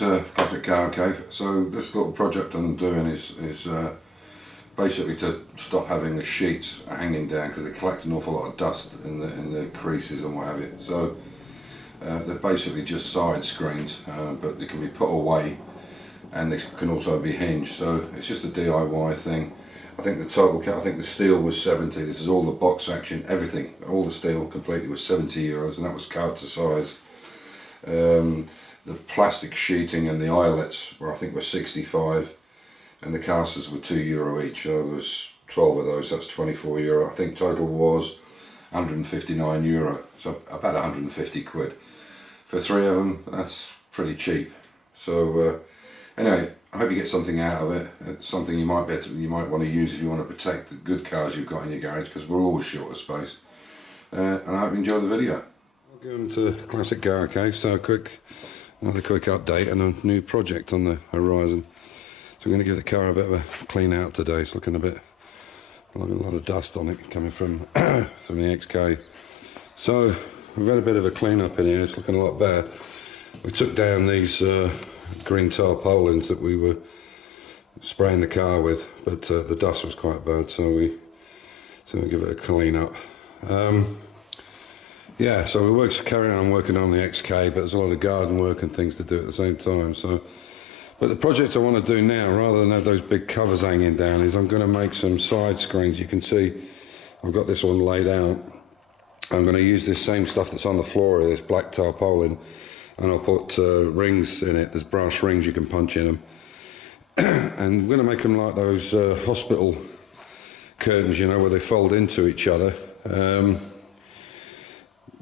welcome to Classic Car Cave. So this little project I'm doing is basically to stop having the sheets hanging down because they collect an awful lot of dust in the creases and what have you. So they're basically just side screens, but they can be put away and they can also be hinged. So it's just a DIY thing. I think the total, I think the steel was 70. This is all the box action, everything, all the steel completely was €70, and that was character size. The plastic sheeting and the eyelets were, I think, were 65, and the casters were €2 each. So there was 12 of those. That's €24. I think total was €159. So about 150 quid for 3 of them. That's pretty cheap. So anyway, I hope you get something out of it. It's something you might want to use if you want to protect the good cars you've got in your garage, because we're always short of space. And I hope you enjoy the video. Welcome to Classic Car Cave. So another quick update and a new project on the horizon. So we're going to give the car a bit of a clean out today. It's looking like a lot of dust on it coming from from the XK. So we've had a bit of a clean up in here. It's looking a lot better. We took down these green tarpaulins that we were spraying the car with, but the dust was quite bad, so we give it a clean up. Yeah, so we're carrying on working on the XK, but there's a lot of garden work and things to do at the same time. But the project I want to do now, rather than have those big covers hanging down, is I'm going to make some side screens. You can see I've got this one laid out. I'm going to use this same stuff that's on the floor of this black tarpaulin, and I'll put rings in it. There's brass rings you can punch in them. And I'm going to make them like those hospital curtains, you know, where they fold into each other.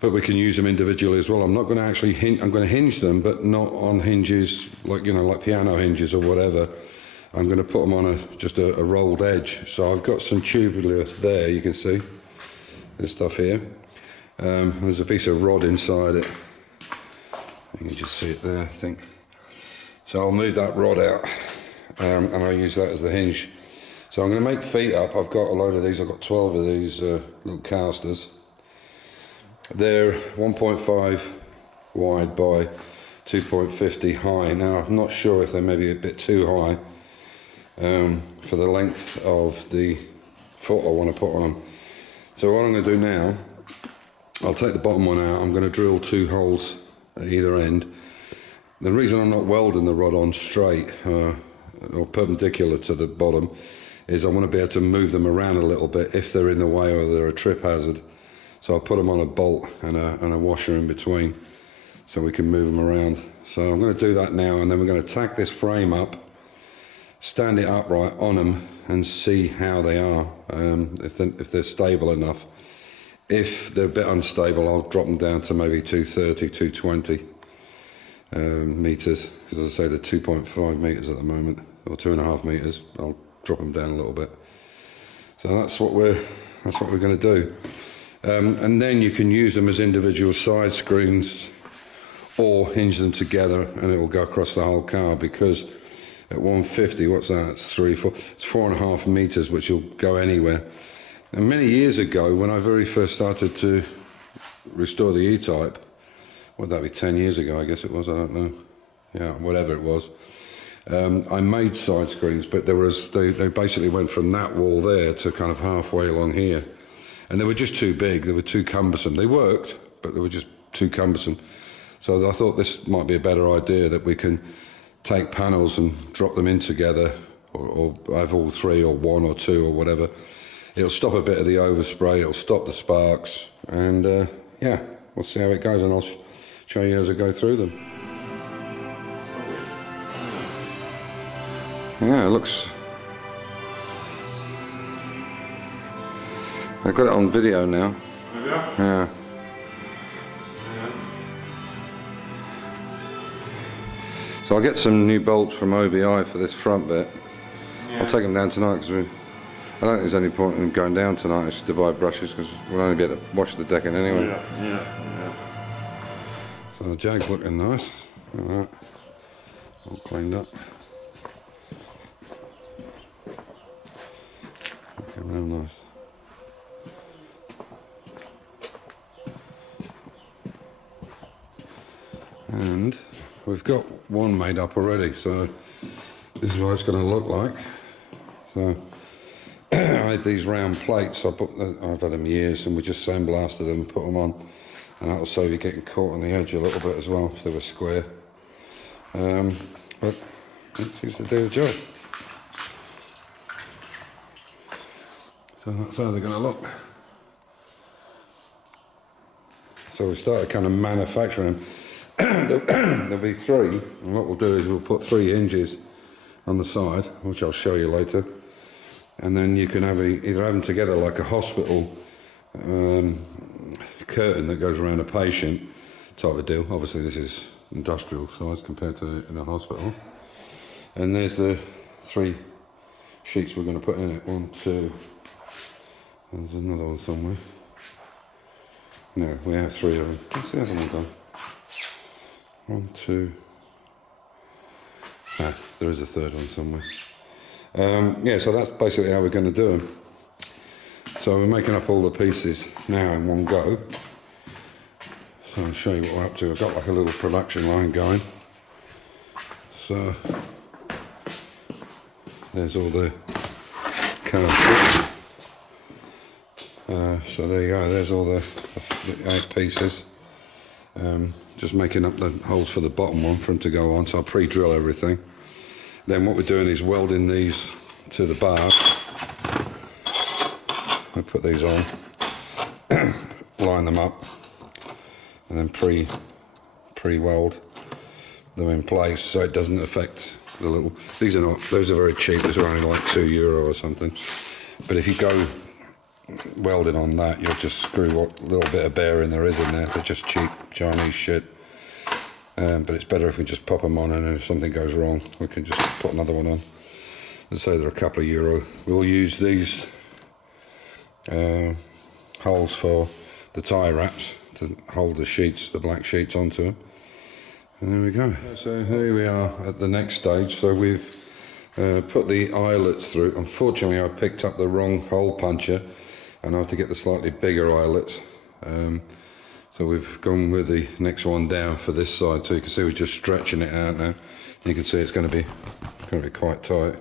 But we can use them individually as well. I'm not going to actually I'm going to hinge them, but not on hinges like, you know, like piano hinges or whatever. I'm going to put them on just a rolled edge. So I've got some tubular there, you can see this stuff here. There's a piece of rod inside it. You can just see it there, I think. So I'll move that rod out, and I'll use that as the hinge. So I'm going to make feet up. I've got a load of these. I've got 12 of these little casters. They're 1.5 wide by 2.50 high. Now I'm not sure if they're maybe a bit too high for the length of the foot I want to put on them. So what I'm going to do now, I'll take the bottom one out. I'm going to drill 2 holes at either end. The reason I'm not welding the rod on straight or perpendicular to the bottom is I want to be able to move them around a little bit if they're in the way or they're a trip hazard. So I'll put them on a bolt and a washer in between so we can move them around. So I'm going to do that now, and then we're going to tack this frame up, stand it upright on them and see how they are, if they're stable enough. If they're a bit unstable, I'll drop them down to maybe 230, 220 meters. As I say, they're 2.5 meters at the moment, or 2.5 meters. I'll drop them down a little bit. So that's what we're going to do. And then you can use them as individual side screens or hinge them together, and it will go across the whole car, because at 150, what's that? It's 4.5 meters, which will go anywhere. And many years ago, when I very first started to restore the E-Type, would that be 10 years ago, I guess it was, I don't know. Yeah, whatever it was. I made side screens, but they basically went from that wall there to kind of halfway along here. And they were just too big, they were too cumbersome. They worked, but they were just too cumbersome. So I thought this might be a better idea, that we can take panels and drop them in together, or have all 3 or 1 or 2 or whatever. It'll stop a bit of the overspray, it'll stop the sparks, and yeah, we'll see how it goes, and I'll show you as I go through them. Yeah, it looks... I've got it on video now. Video? Yeah. So I'll get some new bolts from OBI for this front bit. Yeah. I'll take them down tonight, because I don't think there's any point in going down tonight. I should buy brushes, because we'll only be able to wash the decking anyway. Yeah. So the jag's looking nice. Look at that. All cleaned up. Looking real nice. And we've got one made up already, so this is what it's going to look like. So I had these round plates. I've had them years, and we just sandblasted them and put them on, and that'll save you getting caught on the edge a little bit as well if they were square. But it seems to do the job. So that's how they're going to look. So we started kind of manufacturing them. There'll be 3, and what we'll do is we'll put 3 hinges on the side, which I'll show you later, and then you can have either have them together like a hospital curtain that goes around a patient type of deal. Obviously this is industrial size compared to in a hospital. And there's the 3 sheets we're going to put in it. 1, 2. There's another one somewhere. No, we have 3 of them. What's the other one done? 1, 2. Ah, there is a 3rd one somewhere. Yeah, so that's basically how we're going to do them. So we're making up all the pieces now in one go. So I'll show you what we're up to. I've got like a little production line going. So there's all the cards. So there you go, there's all the 8 pieces. Just making up the holes for the bottom one for them to go on, so I'll pre-drill everything. Then what we're doing is welding these to the bars. I put these on, line them up, and then pre-weld them in place so it doesn't affect the little. These are not. Those are very cheap. These are only like €2 or something. But if you go welding on that, you'll just screw what little bit of bearing there is in there. They're just cheap Chinese shit. But it's better if we just pop them on, and if something goes wrong, we can just put another one on. Let's say they're a couple of euro. We'll use these holes for the tie wraps to hold the sheets, the black sheets onto them. And there we go. So here we are at the next stage. So we've put the eyelets through. Unfortunately, I picked up the wrong hole puncher, and I have to get the slightly bigger eyelets. So we've gone with the next one down for this side. So you can see we're just stretching it out now. You can see it's going to be quite tight.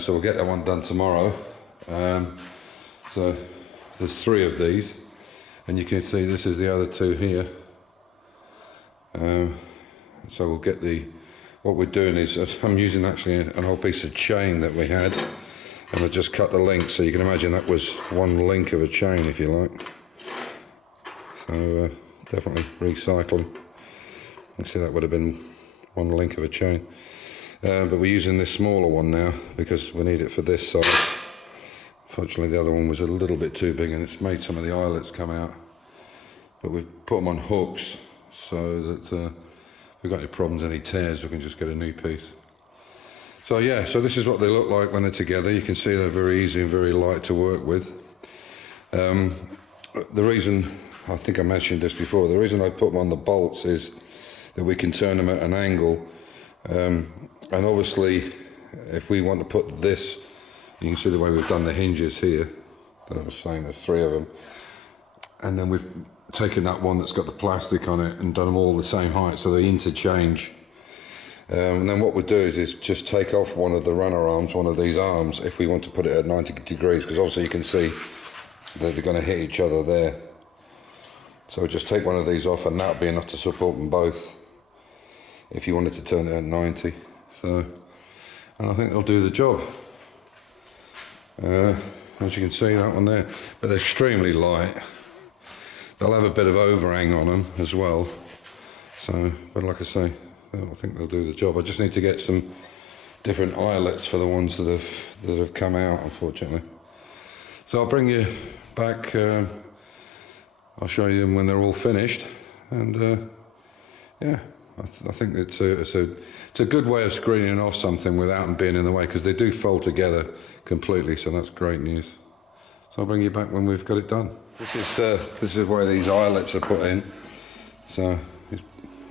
So we'll get that one done tomorrow. So there's 3 of these, and you can see this is the other 2 here. So we'll get what we're doing is I'm using actually an old piece of chain that we had, and I've just cut the length, so you can imagine that was 1 link of a chain, if you like. So definitely recycling. You can see that would have been 1 link of a chain. But we're using this smaller one now because we need it for this size. Unfortunately, the other one was a little bit too big, and it's made some of the eyelets come out. But we've put them on hooks so that if we've got any problems, any tears, we can just get a new piece. So yeah, so this is what they look like when they're together. You can see they're very easy and very light to work with. The reason, I think I mentioned this before, the reason I put them on the bolts is that we can turn them at an angle. And obviously, if we want to put this, you can see the way we've done the hinges here, that I was saying there's 3 of them. And then we've taken that one that's got the plastic on it and done them all the same height, so they interchange. And then what we'll do is just take off one of the runner arms, one of these arms, if we want to put it at 90 degrees, because obviously you can see that they're going to hit each other there. So we'll just take one of these off, and that'll be enough to support them both if you wanted to turn it at 90. So, and I think they'll do the job. As you can see, that one there, but they're extremely light. They'll have a bit of overhang on them as well. So, but like I say, I think they'll do the job. I just need to get some different eyelets for the ones that have come out, unfortunately. So I'll bring you back. I'll show you them when they're all finished, and yeah, I think it's a good way of screening off something without them being in the way, because they do fold together completely. So that's great news. So I'll bring you back when we've got it done. This is where these eyelets are put in. So just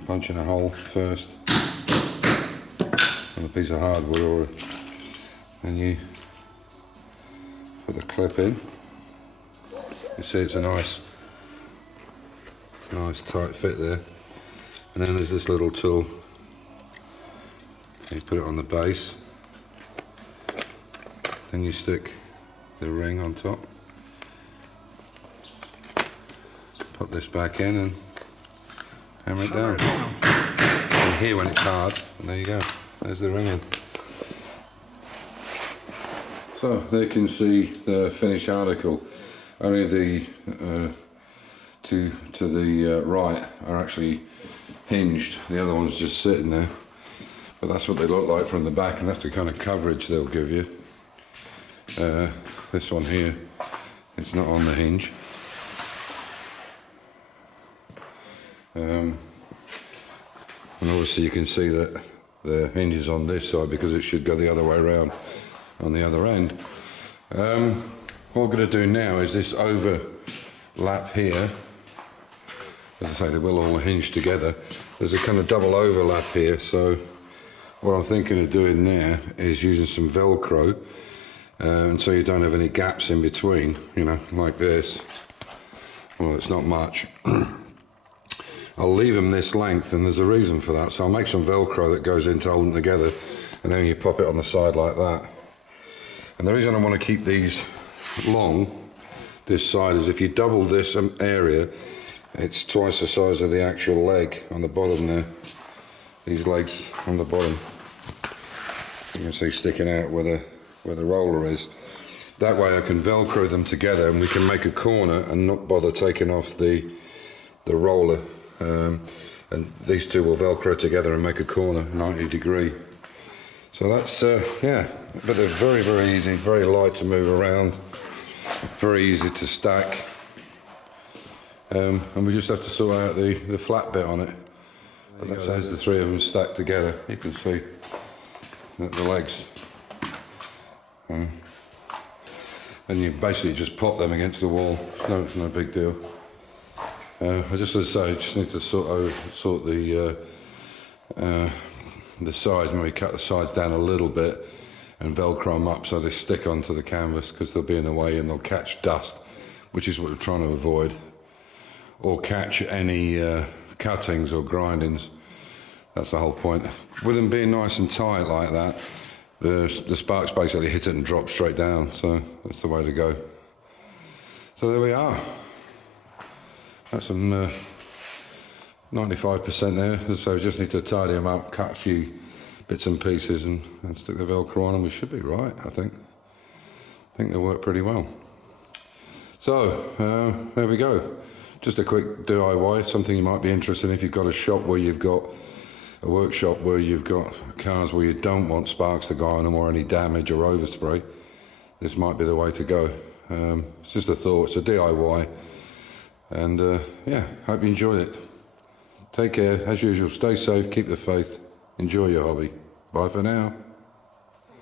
punching a hole first on a piece of hardwood, and you put the clip in. You see it's a nice tight fit there. And then there's this little tool. You put it on the base, then you stick the ring on top, pop this back in and hammer it down. You can hear when it's hard, and there you go, there's the ring in. So there you can see the finished article. Only the to the right are actually hinged, the other one's just sitting there. But that's what they look like from the back, and that's the kind of coverage they'll give you. This one here, it's not on the hinge. And obviously you can see that the hinge is on this side because it should go the other way around on the other end. What we're going to do now is this overlap here. As I say, they will all hinge together. There's a kind of double overlap here, so what I'm thinking of doing there is using some Velcro, and so you don't have any gaps in between, you know, like this. Well, it's not much. I'll leave them this length, and there's a reason for that. So I'll make some Velcro that goes in to hold them together, and then you pop it on the side like that. And the reason I want to keep these long, this side, is if you double this area, it's twice the size of the actual leg on the bottom there. These legs on the bottom, you can see sticking out where the roller is. That way I can Velcro them together, and we can make a corner and not bother taking off the roller. And these two will Velcro together and make a corner 90 degree. So that's yeah, but they're very, very easy, very light to move around, very easy to stack, and we just have to sort out the flat bit on it. But that's how the three of them stacked together. You can see that the legs, and you basically just pop them against the wall. It's no big deal. I just, as I say, just need to sort the sides, maybe cut the sides down a little bit and Velcro them up so they stick onto the canvas, because they'll be in the way and they'll catch dust, which is what we're trying to avoid, or catch any cuttings or grindings. That's the whole point. With them being nice and tight like that, the sparks basically hit it and drop straight down, so that's the way to go. So there we are. That's some 95% there, so we just need to tidy them up, cut a few bits and pieces and stick the Velcro on, and we should be right, I think. I think they work pretty well. So, there we go. Just a quick DIY, something you might be interested in if you've got a shop where you've got a workshop where you've got cars where you don't want sparks to go on them or any damage or overspray. This might be the way to go. It's just a thought, it's a DIY. And yeah, hope you enjoyed it. Take care, as usual, stay safe, keep the faith, enjoy your hobby. Bye for now.